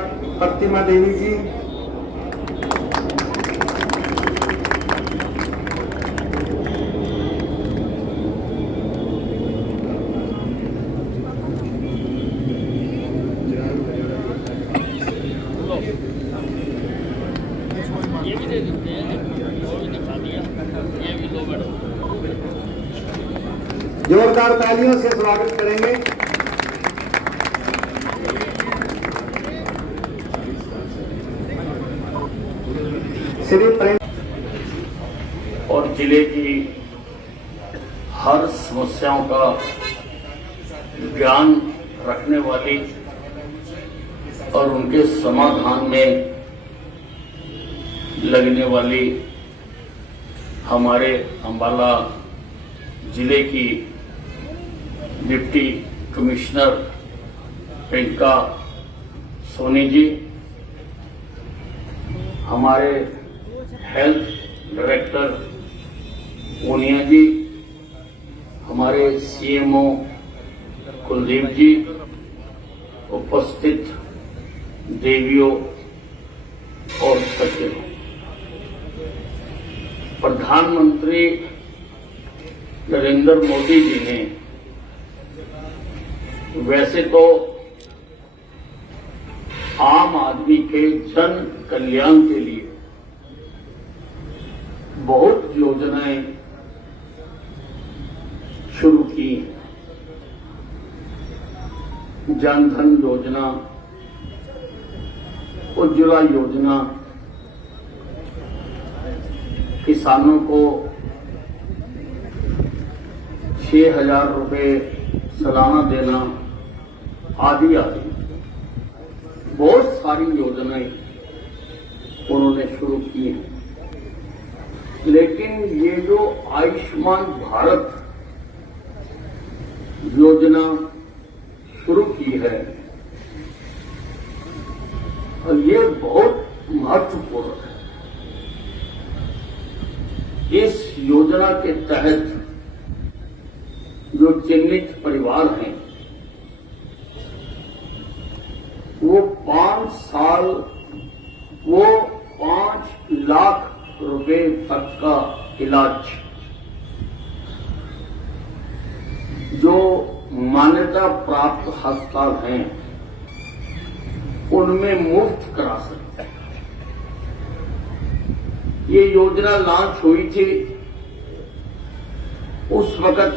प्रतिमा देवी जी, ये भी दे देते हैं, वो भी दिखा दिया, ये भी दो मैडम। जोरदार तालियों से स्वागत करेंगे। श्री प्रेम और जिले की हर समस्याओं का ज्ञान रखने वाली और उनके समाधान में लगने वाली हमारे अंबाला जिले की डिप्टी कमिश्नर प्रियंका सोनी जी, हमारे हेल्थ डायरेक्टर पूनिया जी, हमारे सीएमओ कुलदीप जी, उपस्थित देवियों और सचिवों, प्रधानमंत्री नरेंद्र मोदी जी ने वैसे तो आम आदमी के जन कल्याण के लिए बहुत योजनाएं शुरू की। जन धन योजना, उज्ज्वला योजना, किसानों को 6,000 रुपए सालाना देना, आदि आदि बहुत सारी योजनाएं उन्होंने शुरू की हैं। लेकिन ये जो आयुष्मान भारत योजना शुरू की है, और ये बहुत महत्वपूर्ण है। इस योजना के तहत जो चिन्हित परिवार हैं, वो 5 साल, वो 5 लाख रुपए तक का इलाज जो मान्यता प्राप्त अस्पताल हैं उनमें मुफ्त करा सकते हैं। ये योजना लॉन्च हुई थी, उस वक्त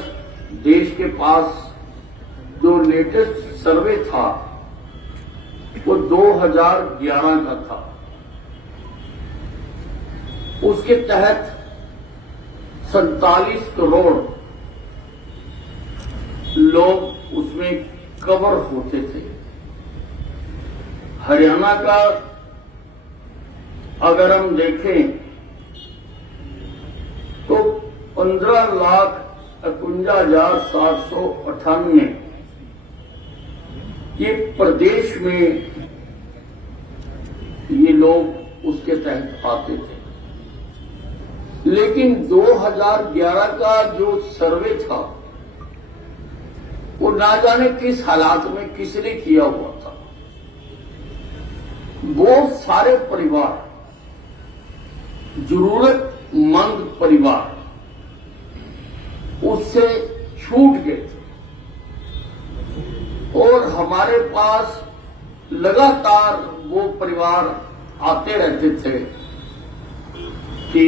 देश के पास जो लेटेस्ट सर्वे था वो 2011 का था। उसके तहत 47 करोड़ लोग उसमें कवर होते थे। हरियाणा का अगर हम देखें तो 15,51,798 ये प्रदेश में ये लोग उसके तहत आते थे। लेकिन 2011 का जो सर्वे था वो ना जाने किस हालात में किसने किया हुआ था। बहुत सारे परिवार, जरूरतमंद परिवार उससे छूट गए थे। और हमारे पास लगातार वो परिवार आते रहते थे कि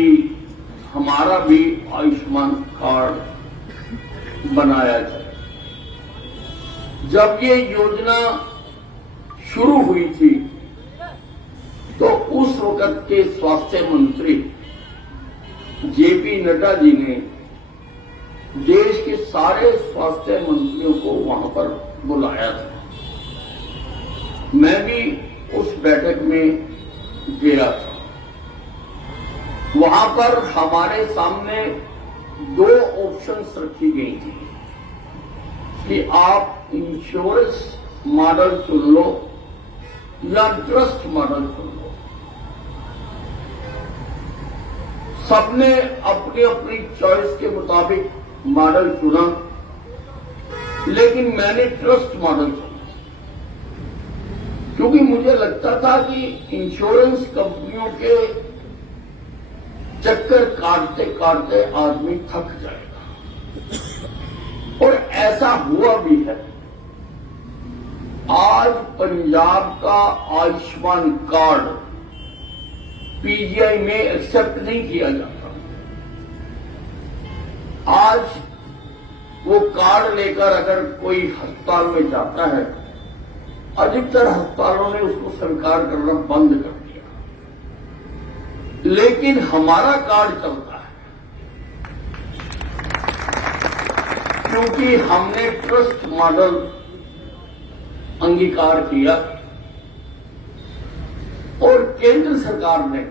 हमारा भी आयुष्मान कार्ड बनाया जाए। जब ये योजना शुरू हुई थी तो उस वक्त के स्वास्थ्य मंत्री जेपी नड्डा जी ने देश के सारे स्वास्थ्य मंत्रियों को वहां पर बुलाया था। मैं भी उस बैठक में गया था। वहां पर हमारे सामने 2 ऑप्शंस रखी गई थी कि आप इंश्योरेंस मॉडल चुन लो या ट्रस्ट मॉडल चुन लो। सबने अपनी अपनी चॉइस के मुताबिक मॉडल चुना, लेकिन मैंने ट्रस्ट मॉडल चुना। क्योंकि मुझे लगता था कि इंश्योरेंस कंपनियों के चक्कर काटते काटते आदमी थक जाएगा, और ऐसा हुआ भी है। आज पंजाब का आयुष्मान कार्ड पीजीआई में एक्सेप्ट नहीं किया जाता। आज वो कार्ड लेकर अगर कोई अस्पताल में जाता है, अधिकतर अस्पतालों ने उसको स्वीकार करना बंद कर दिया, लेकिन हमारा कार्ड चलता है क्योंकि हमने ट्रस्ट मॉडल अंगीकार किया और केंद्र सरकार ने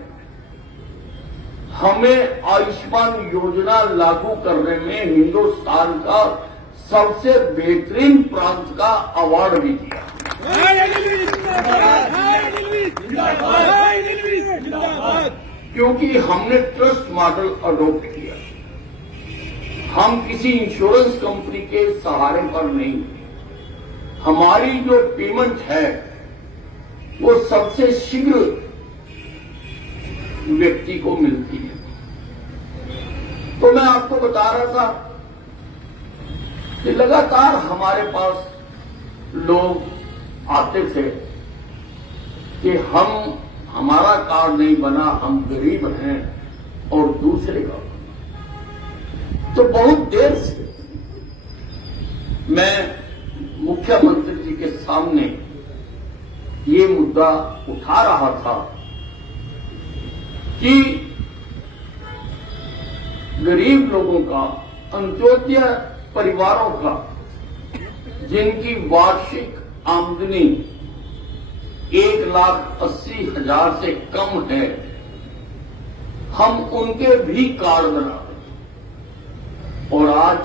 हमें आयुष्मान योजना लागू करने में हिंदुस्तान का सबसे बेहतरीन प्रांत का अवार्ड भी दिया। क्योंकि हमने ट्रस्ट मॉडल अडॉप्ट किया। हम किसी इंश्योरेंस कंपनी के सहारे पर नहीं, हमारी जो पेमेंट है वो सबसे शीघ्र व्यक्ति को मिलती है। तो मैं आपको बता रहा था कि लगातार हमारे पास लोग आते थे कि हमारा कार्ड नहीं बना, हम गरीब हैं और दूसरे का। तो बहुत देर से मैं मुख्यमंत्री जी के सामने ये मुद्दा उठा रहा था कि गरीब लोगों का, अंत्योदय परिवारों का, जिनकी वार्षिक आमदनी 1,80,000 से कम है, हम उनके भी कार्ड बना दें। और आज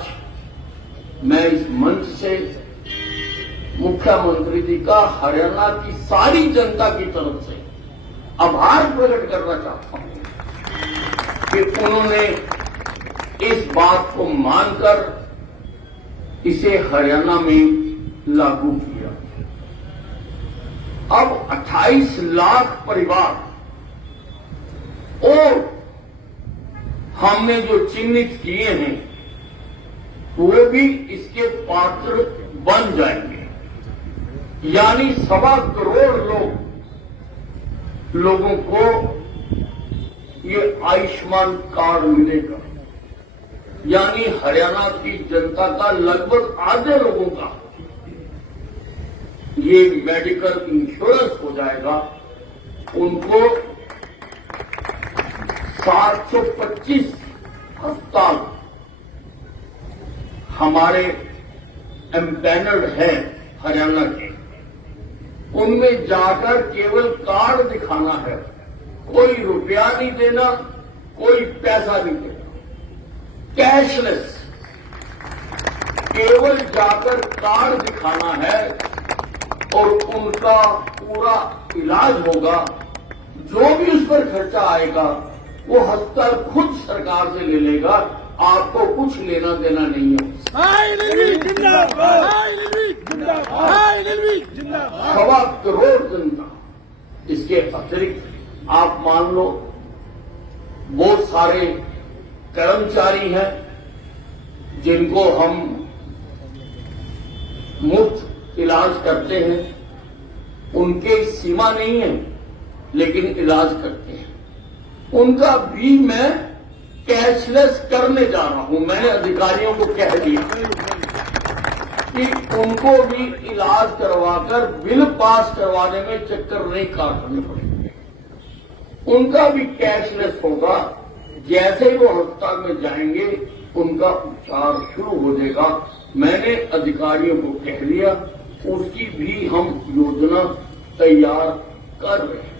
मैं इस मंच से मुख्यमंत्री जी का हरियाणा की सारी जनता की तरफ से आभार प्रकट करना चाहता हूं कि उन्होंने इस बात को मानकर इसे हरियाणा में लागू किया। अब 28 लाख परिवार और हमने जो चिन्हित किए हैं वो भी इसके पात्र बन जाएंगे, यानी 1.25 करोड़ लोगों को ये आयुष्मान कार्ड मिलेगा, यानी हरियाणा की जनता का लगभग आधे लोगों का ये मेडिकल इंश्योरेंस हो जाएगा। उनको 725 अस्पताल हमारे एम्पैनल्ड हैं हरियाणा के, उनमें जाकर केवल कार्ड दिखाना है, कोई रुपया नहीं देना, कोई पैसा नहीं देना, कैशलेस, केवल जाकर कार्ड दिखाना है और उनका पूरा इलाज होगा। जो भी उस पर खर्चा आएगा वो अस्पताल खुद सरकार से ले लेगा, आपको कुछ लेना देना नहीं है। 1.25 करोड़ जनता, इसके अतिरिक्त आप मान लो बहुत सारे कर्मचारी हैं जिनको हम मुफ्त इलाज करते हैं, उनके सीमा नहीं है लेकिन इलाज करते हैं, उनका भी मैं कैशलेस करने जा रहा हूं। मैंने अधिकारियों को कह दिया कि उनको भी इलाज करवाकर बिल पास करवाने में चक्कर नहीं काटने पड़ेंगे, उनका भी कैशलेस होगा। जैसे ही वो अस्पताल में जाएंगे उनका उपचार शुरू हो जाएगा। मैंने अधिकारियों को कह दिया, उसकी भी हम योजना तैयार कर रहे हैं।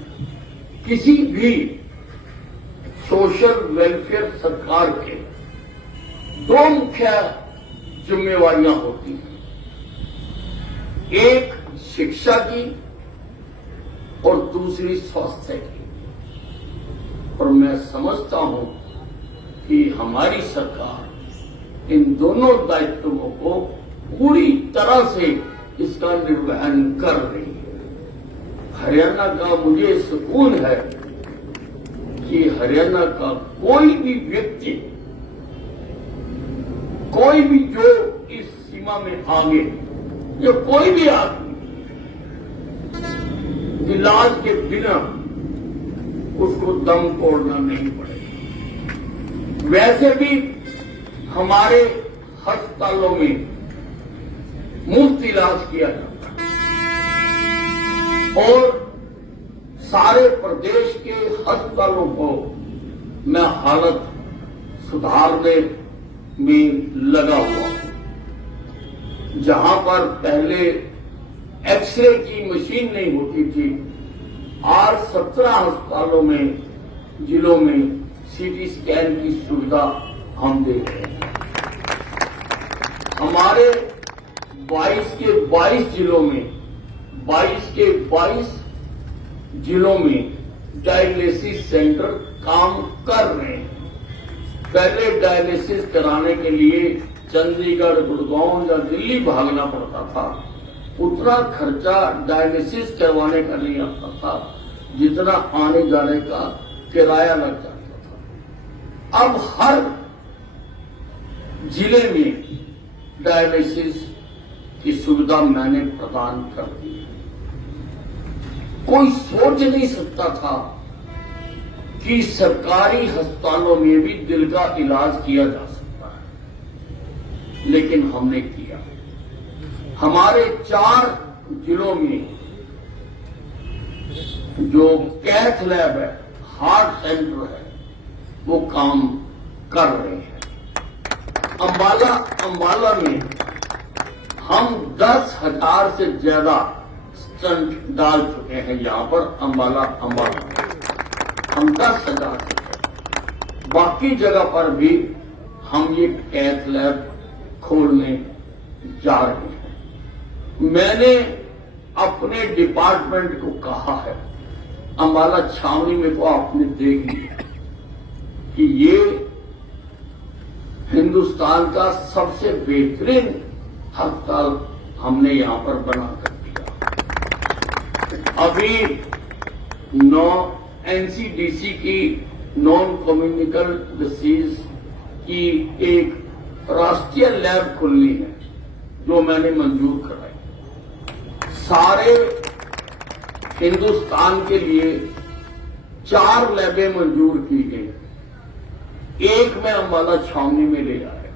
किसी भी सोशल वेलफेयर सरकार के 2 मुख्य जिम्मेवारियां होती हैं, एक शिक्षा की और दूसरी स्वास्थ्य की। और मैं समझता हूं कि हमारी सरकार इन दोनों दायित्वों को पूरी तरह से इसका निर्वहन कर रही है। हरियाणा का मुझे सुकून है कि हरियाणा का कोई भी व्यक्ति, कोई भी जो इस सीमा में आगे, या कोई भी आदमी इलाज के बिना उसको दम तोड़ना नहीं पड़ेगा। वैसे भी हमारे अस्पतालों में मुफ्त इलाज किया जाता है और सारे प्रदेश के अस्पतालों को मैं हालत सुधारने में लगा हुआ हूं। जहां पर पहले एक्सरे की मशीन नहीं होती थी, आज 17 अस्पतालों में, जिलों में सीटी स्कैन की सुविधा हम दे रहे हैं। हमारे 22 के 22 जिलों में, 22 के 22 जिलों में डायलिसिस सेंटर काम कर रहे हैं। पहले डायलिसिस कराने के लिए चंडीगढ़, गुड़गांव या दिल्ली भागना पड़ता था। उतना खर्चा डायलिसिस करवाने का नहीं आता था जितना आने जाने का किराया लग जाता था। अब हर जिले में डायलिसिस की सुविधा मैंने प्रदान कर दी है। कोई सोच नहीं सकता था कि सरकारी अस्पतालों में भी दिल का इलाज किया जा सकता है, लेकिन हमने किया। हमारे 4 जिलों में जो कैथ लैब है, हार्ट सेंटर है, वो काम कर रहे हैं। अंबाला में हम 10,000 से ज्यादा स्टंट डाल चुके हैं। यहां पर अंबाला हम 10,000 से, बाकी जगह पर भी हम ये कैथ लैब खोलने जा रहे हैं। मैंने अपने डिपार्टमेंट को कहा है, अंबाला छावनी में तो आपने देख लिया कि ये हिंदुस्तान का सबसे बेहतरीन अस्पताल हमने यहां पर बनाकर दिया। अभी एनसीडीसी की नॉन कम्युनिकेबल डिसीज की एक राष्ट्रीय लैब खुलनी है, जो मैंने मंजूर कराई। सारे हिंदुस्तान के लिए 4 लैबें मंजूर की गई। एक मैं अंबाला छावनी में ले आया।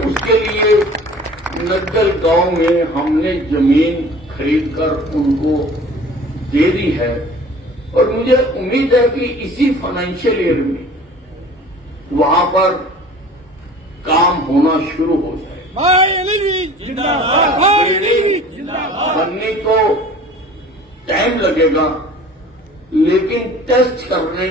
उसके लिए नग्गल गांव में हमने जमीन खरीदकर उनको दे दी है और मुझे उम्मीद है कि इसी फाइनेंशियल ईयर में वहां पर काम होना शुरू हो जाए। बनने को टाइम लगेगा, लेकिन टेस्ट करने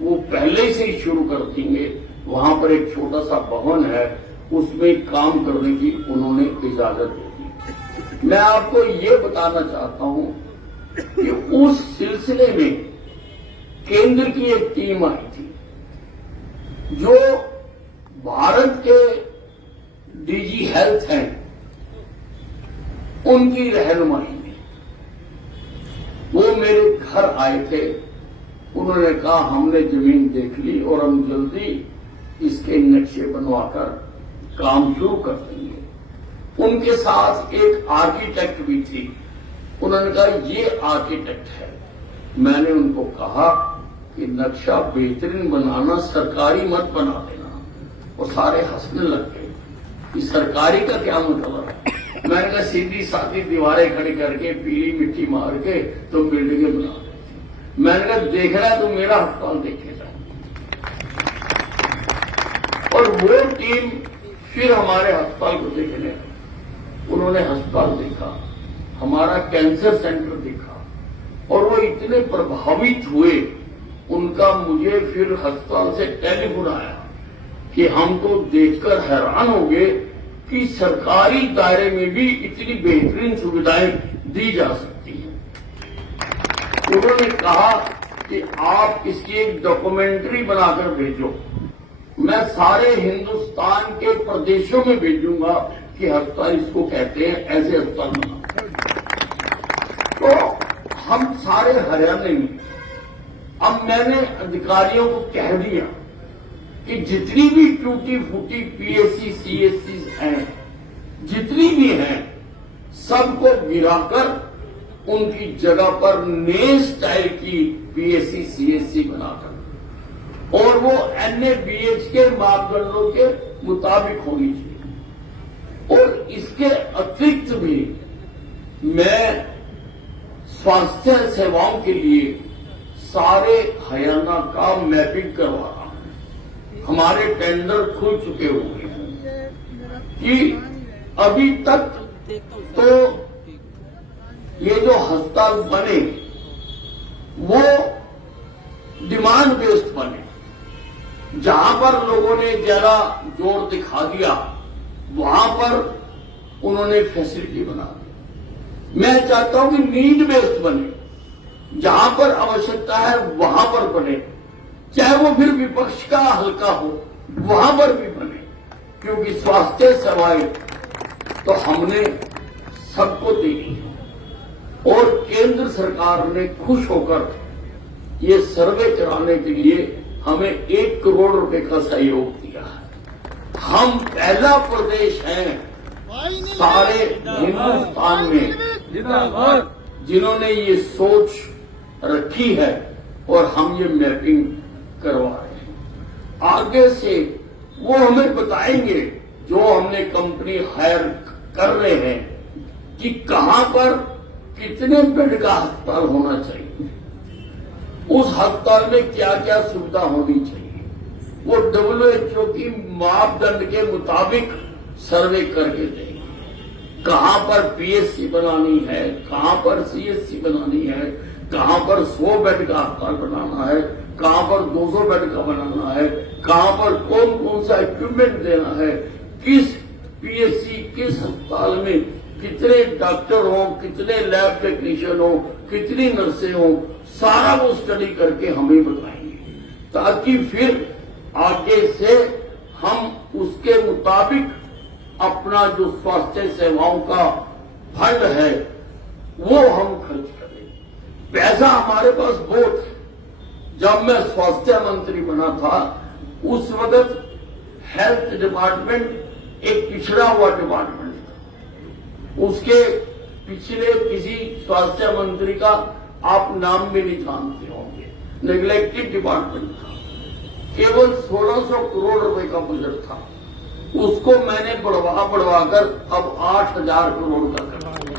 वो पहले से ही शुरू कर देंगे। वहां पर एक छोटा सा भवन है, उसमें काम करने की उन्होंने इजाजत दे दी। मैं आपको ये बताना चाहता हूं कि उस सिलसिले में केंद्र की एक टीम आई थी, जो भारत के डीजी हेल्थ हैं, उनकी रहनुमाई में वो मेरे घर आए थे। उन्होंने कहा हमने जमीन देख ली और हम जल्दी इसके नक्शे बनवाकर काम शुरू कर देंगे। उनके साथ एक आर्किटेक्ट भी थी। उन्होंने कहा ये आर्किटेक्ट है। मैंने उनको कहा कि नक्शा बेहतरीन बनाना, सरकारी मत बना देना। वो सारे हंसने लग गए कि सरकारी का क्या मतलब है। मैंने कहा सीधी सादी दीवारें खड़ी करके पीली मिट्टी मार के तो बिल्डिंगें बना देती। मैंने कहा देख रहा है तो मेरा अस्पताल देखेगा। और वो टीम फिर हमारे अस्पताल को देखने आई। उन्होंने अस्पताल देखा, हमारा कैंसर सेंटर देखा और वो इतने प्रभावित हुए। उनका मुझे फिर अस्पताल से टेलीफोन आया कि हम तो देखकर हैरान हो गए कि सरकारी दायरे में भी इतनी बेहतरीन सुविधाएं दी जा सकती हैं। उन्होंने कहा कि आप इसकी एक डॉक्यूमेंट्री बनाकर भेजो। मैं सारे हिंदुस्तान के प्रदेशों में भेजूंगा कि अस्पताल इसको कहते हैं, ऐसे अस्पताल बना। तो हम सारे हरियाणा में, अब मैंने अधिकारियों को कह दिया कि जितनी भी टूटी फूटी पीएससी सीएससी हैं, जितनी भी हैं, सबको गिराकर उनकी जगह पर नए स्टाइल की पीएससी सीएससी बनाकर और वो एनएबीएच के मापदंडों के मुताबिक होनी चाहिए। और इसके अतिरिक्त भी मैं स्वास्थ्य सेवाओं के लिए सारे हरियाणा का मैपिंग करवा रहा हूं। हमारे टेंडर खुल चुके हुए हैं कि अभी तक तो ये जो अस्पताल बने वो डिमांड बेस्ड बने। जहां पर लोगों ने जरा जोर दिखा दिया वहां पर उन्होंने फैसिलिटी बना दी। मैं चाहता हूं कि नीड बेस्ड बने, जहां पर आवश्यकता है वहां पर बने, चाहे वो फिर विपक्ष का हल्का हो वहां पर भी बने, क्योंकि स्वास्थ्य सेवाएं तो हमने सबको दी है। और केंद्र सरकार ने खुश होकर ये सर्वे कराने के लिए हमें 1 करोड़ रुपए का सहयोग दिया है। हम पहला प्रदेश हैं सारे हिंदुस्तान में जिन्होंने ये सोच रखी है और हम ये मैपिंग करवा रहे हैं। आगे से वो हमें बताएंगे जो हमने कंपनी हायर कर रहे हैं कि कहां पर कितने बेड का अस्पताल होना चाहिए, उस अस्पताल में क्या क्या सुविधा होनी चाहिए। वो WHO की मापदंड के मुताबिक सर्वे करके देंगे। कहां पर पीएससी बनानी है, कहां पर सीएससी बनानी है, कहां पर 100 बेड का अस्पताल बनाना है, कहां पर 200 बेड का बनाना है, कहां पर कौन कौन सा इक्विपमेंट देना है, किस पीएससी किस अस्पताल में कितने डॉक्टर हो, कितने लैब टेक्नीशियन हो, कितनी नर्सें हो, सारा वो स्टडी करके हमें बताएंगे, ताकि फिर आगे से हम उसके मुताबिक अपना जो स्वास्थ्य सेवाओं का फंड है वो हम खर्च करें। पैसा हमारे पास बहुत है। जब मैं स्वास्थ्य मंत्री बना था उस वक्त हेल्थ डिपार्टमेंट एक पिछड़ा हुआ डिपार्टमेंट था। उसके पिछले किसी स्वास्थ्य मंत्री का आप नाम भी नहीं जानते होंगे। नेग्लेक्टेड डिपार्टमेंट था। केवल 1600 करोड़ रुपए का बजट था। उसको मैंने बढ़वाकर अब 8000 करोड़ का कर दिया।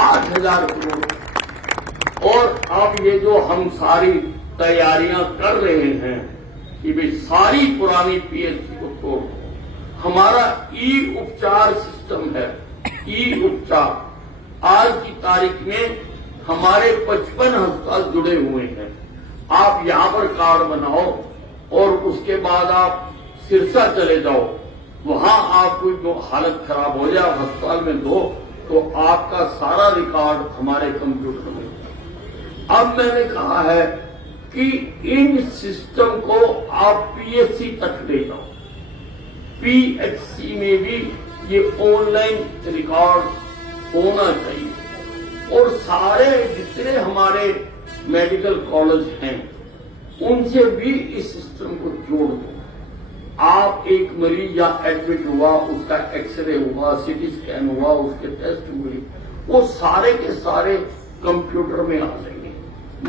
8000 करोड़। और अब ये जो हम सारी तैयारियां कर रहे हैं कि भाई सारी पुरानी पीएचसी को तोड़ दो। हमारा ई उपचार सिस्टम है। ई उपचार आज की तारीख में हमारे 55 अस्पताल जुड़े हुए हैं। आप यहां पर कार्ड बनाओ और उसके बाद आप सिरसा चले जाओ, वहां आप कोई हालत खराब हो जाए अस्पताल में दो तो आपका सारा रिकॉर्ड हमारे कंप्यूटर में। अब मैंने कहा है कि इन सिस्टम को आप पीएचसी तक ले जाओ। पीएचसी में भी ये ऑनलाइन रिकॉर्ड होना चाहिए और सारे जितने हमारे मेडिकल कॉलेज हैं उनसे भी इस सिस्टम को जोड़ दो। आप एक मरीज या एडमिट हुआ, उसका एक्सरे हुआ, सीटी स्कैन हुआ, उसके टेस्ट हुए, वो सारे के सारे कंप्यूटर में आ जाएंगे।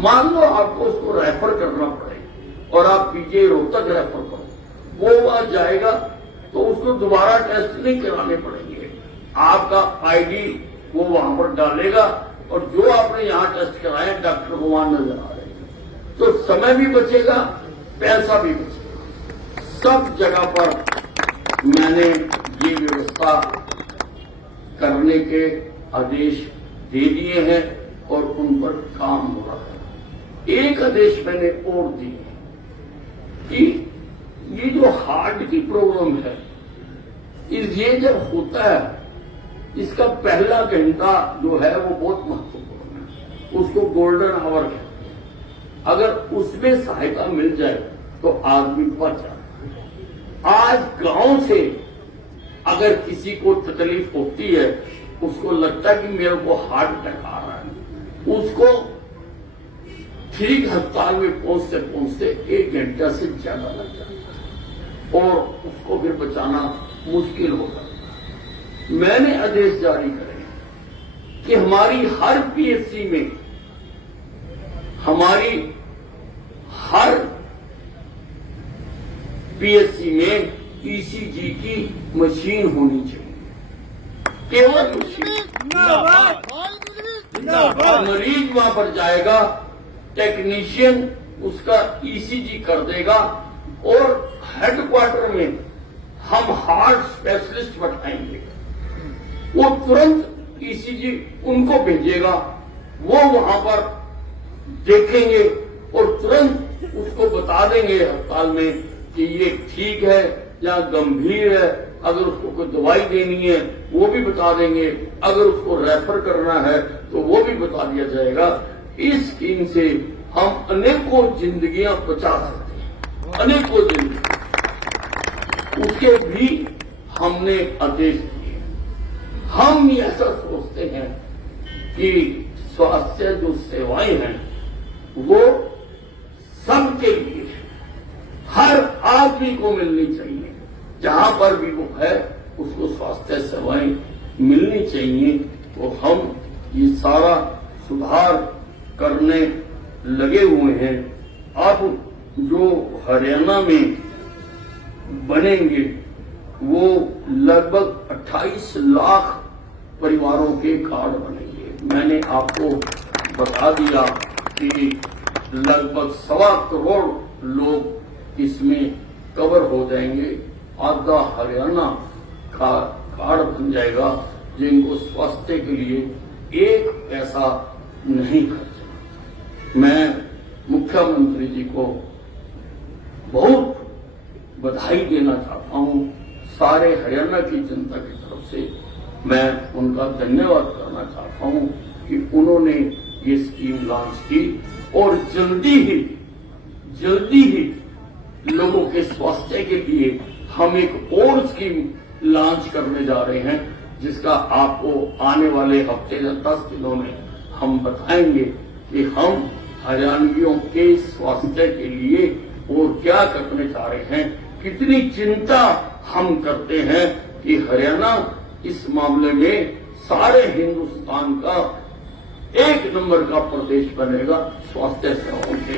मान लो आपको उसको रेफर करना पड़े और आप पीजीआई रोहतक रेफर करो, वो वहां जाएगा तो उसको दोबारा टेस्ट नहीं कराने पड़ेंगे। आपका आईडी वो वहां पर डालेगा और जो आपने यहां टेस्ट कराए डॉक्टर को वहां नजर आ जाएगा। तो समय भी बचेगा, पैसा भी बचेगा। सब जगह पर मैंने ये व्यवस्था करने के आदेश दे दिए हैं और उन पर काम हो रहा है। एक आदेश मैंने और दिए कि ये जो हार्ट की प्रॉब्लम है, ये जब होता है इसका पहला घंटा जो है वो बहुत महत्वपूर्ण है। उसको गोल्डन आवर कहते हैं। अगर उसमें सहायता मिल जाए तो आदमी बच जाए। आज गांव से अगर किसी को तकलीफ होती है, उसको लगता है कि मेरे को हार्ट अटैक आ रहा है, उसको ठीक अस्पताल में पहुंचते पहुंचते 1 घंटा से ज्यादा लग जाता और उसको फिर बचाना मुश्किल होगा। मैंने आदेश जारी करे कि हमारी हर पीएचसी में, ईसीजी की मशीन होनी चाहिए, केवल मशीन। मरीज वहां पर जाएगा, टेक्नीशियन उसका ईसीजी कर देगा और हेडक्वार्टर में हम हार्ट स्पेशलिस्ट बैठाएंगे, वो तुरंत ईसीजी उनको भेजेगा, वो वहां पर देखेंगे और तुरंत उसको बता देंगे अस्पताल में कि ये ठीक है या गंभीर है। अगर उसको कोई दवाई देनी है वो भी बता देंगे, अगर उसको रेफर करना है तो वो भी बता दिया जाएगा। इस स्कीम से हम अनेकों जिंदगियां बचा सकते हैं, अनेकों जिंदगी। उसके भी हमने आदेश दिए। हम ऐसा सोचते हैं कि स्वास्थ्य जो सेवाएं हैं वो सबके लिए है, हर आदमी को मिलनी चाहिए। जहां पर भी वो है उसको स्वास्थ्य सेवाएं मिलनी चाहिए। तो हम ये सारा सुधार करने लगे हुए हैं। अब जो हरियाणा में बनेंगे वो लगभग 28 लाख परिवारों के कार्ड बनेंगे। मैंने आपको बता दिया कि लगभग 1.25 करोड़ लोग इसमें कवर हो जाएंगे। आधा हरियाणा का कार्ड बन जाएगा जिनको स्वास्थ्य के लिए 1 पैसा नहीं खर्चना। मैं मुख्यमंत्री जी को बहुत बधाई देना चाहता हूं। सारे हरियाणा की जनता की तरफ से मैं उनका धन्यवाद करना चाहता हूं कि उन्होंने ये स्कीम लॉन्च की और जल्दी ही लोगों के स्वास्थ्य के लिए हम एक और स्कीम लॉन्च करने जा रहे हैं, जिसका आपको आने वाले हफ्ते या 10 दिनों में हम बताएंगे कि हम हरियाणवियों के स्वास्थ्य के लिए और क्या करने जा रहे हैं, कितनी चिंता हम करते हैं कि हरियाणा इस मामले में सारे हिंदुस्तान का 1 नंबर का प्रदेश बनेगा स्वास्थ्य सेवाओं के।